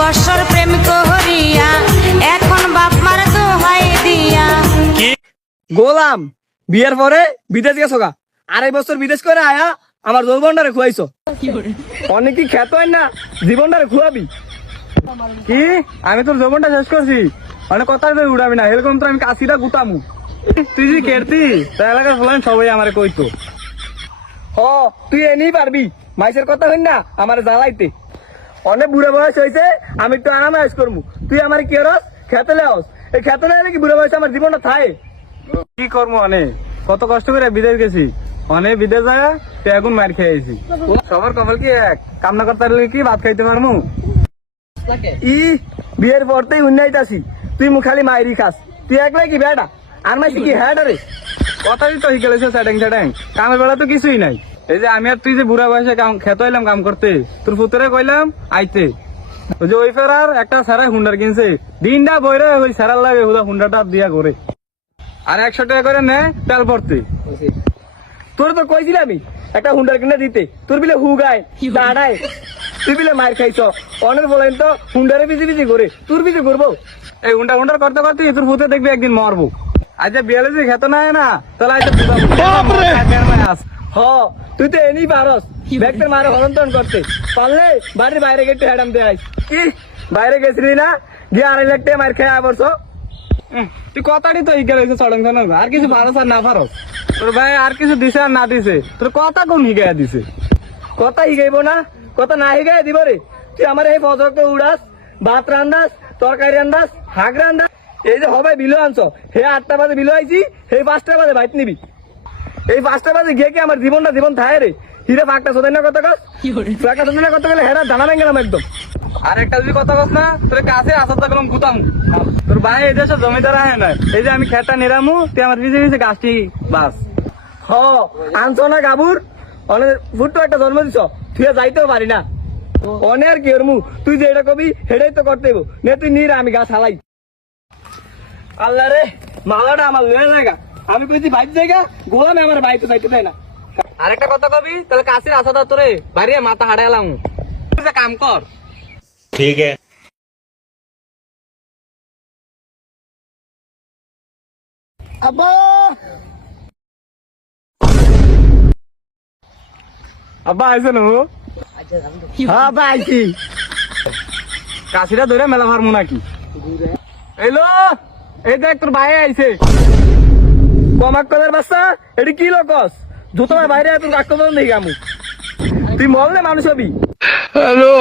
বছর প্রেম করিয়া এখন বাপ মার দোহাই দিয়া। গোলাম বিয়ের পরে বিদেশ গেছো গা, 2.5 বছর বিদেশ করে আয়া আমার যৌবনটারে খুয়াইছো। অনেক কি খেত হয় না, জীবনটারে খুয়াবি কি? আমি তোর যৌবনটা শেষ করছি, অনেক কথা উড়াবি না, এরকম তো আমি কাশিটা গুতামু। তুই যে কেরতি তা এলাকার বলেন সবাই আমারে কইতো। হ তুই এনেই পারবি মাইসের কথা হই না আমার জ্বালাইতে। অনেক বুড়ো বয়স হয়েছে, আমি একটু আরাম আয়স করবো, তুই আমার কি রস খেতে লেস? এই খেতে লেগে কি বুড়ো বয়সে আমার জীবনটা থাকে? কি করবো অনেক কত কষ্ট করে বিদেশ গেছি, অনেক বিদেশ যায় তো এখন মার খেয়েছি। সবার কপাল কি এক, কামনা করতে পারলে কি ভাত খাইতে পারবো? ই বিয়ের পরতেই উন্নাইতাছি, তুই মুখালি মাইরি খাস, তুই একলাই কি বেটা আর মাইছি কি হ্যাঁ রে? কথাই তো হিকেলেছে স্যাটেং স্যাটেং, কামের বেলা তো কিছুই নাই। এই যে আমি আর তুই যে বুড়া বয়সে খেতে হইলাম কাম করতে, তোর ফুতরে কইলাম আইতে, ওই যে ওই ফেরার একটা সারা হুন্ডার কিনছে, দিনটা বইরে ওই সারার লাগে হুন্ডাটা দিয়া করে, আর 100 টাকা করে নেয় তেল পড়তে। তোর তো কইছিল আমি একটা হুন্ডার কিনে দিতে, তোর বিলে হুগায় দাঁড়ায়, তুই বিলে মার খাইছ। অনেক বলেন তো হুন্ডারে বিজি বিজি করে, তোর বিজি করবো? এই হুন্ডার করতে করতে তোর ফুতে দেখবি একদিন মরবো। আজ বিয়ালে যে খেতে নাই না তাহলে হ তুই তো এনেই পারস ব্যাগটা মারে হলন্তন করতে, পারলে বাড়ির বাইরে গেটে হ্যাডাম দেয় কি? বাইরে গেছিলি না গিয়ে 2.5 লাখ টাকা মার খেয়ে আবরছ। তুই কথাটি তো হিকে রয়েছে চড়ং ধরনের, আর কিছু পারস আর না পারস? তোর ভাই আর কিছু দিছে আর না দিছে, তোর কথা কোন হিগাইয়া দিছে? কথা হিগাইব না, কথা না হিগাইয়া দিব রে। তুই আমার এই ফজরকে উড়াস, ভাত রান্দাস, তরকারি রান্দাস, শাক রান্দাস। এই যে হবে বিলো আনছ, হে 8টা বাজে বিলো আইছি, হে 5টা বাজে বাইট নিবি। এই 5টা বাজে গিয়ে কি আমার জীবনটা জীবন থাকে রে? হিরে ফাঁকটা সোদাই না কথা কস, ফাঁকটা সোদাই না কথা গেলে হেরা জানা ভেঙে গেলাম একদম। আর একটা যদি কথা কস না তোর কাছে আসার থাকলাম গুতাম। তোর ভাই এই দেশে জমিদার হয় না, এই যে আমি খেতটা নিরামু, তুই আমার পিছিয়ে পিছিয়ে গাছটি বাস। হ আনছ না গাবুর, অনেক ফুটটো একটা জন্ম দিছ, তুই যাইতেও পারি না। অনে আর কি করমু, তুই যে এটা কবি সেটাই তো করতে নে, তুই নিরা আমি গাছ হালাই। আল্লাহ রে মালাটা আমার লয়ে জায়গা, আমি কইছি বাইর জায়গা, গোলামে আমার বাইতে যাইতে দেয় না। আরেকটা কথা কবি তাহলে কাশির আসা দা তোরে বাইরে মাথা হাড়ে এলাম, তুই যে কাম কর। ठीक है। আব্বা আব্বা আইছে নো? হ্যাঁ আব্বা আইছি। কাশিটা ধরে মেলা পারবো নাকি? এলো এই দেখ তোর ভাই আইছে। কমাক কদের বাচ্চা এটি কি লোকস, জুতোর বাইরে তোর কাক দেখি আমু, তুই মরলে মানুষ হবি। হ্যালো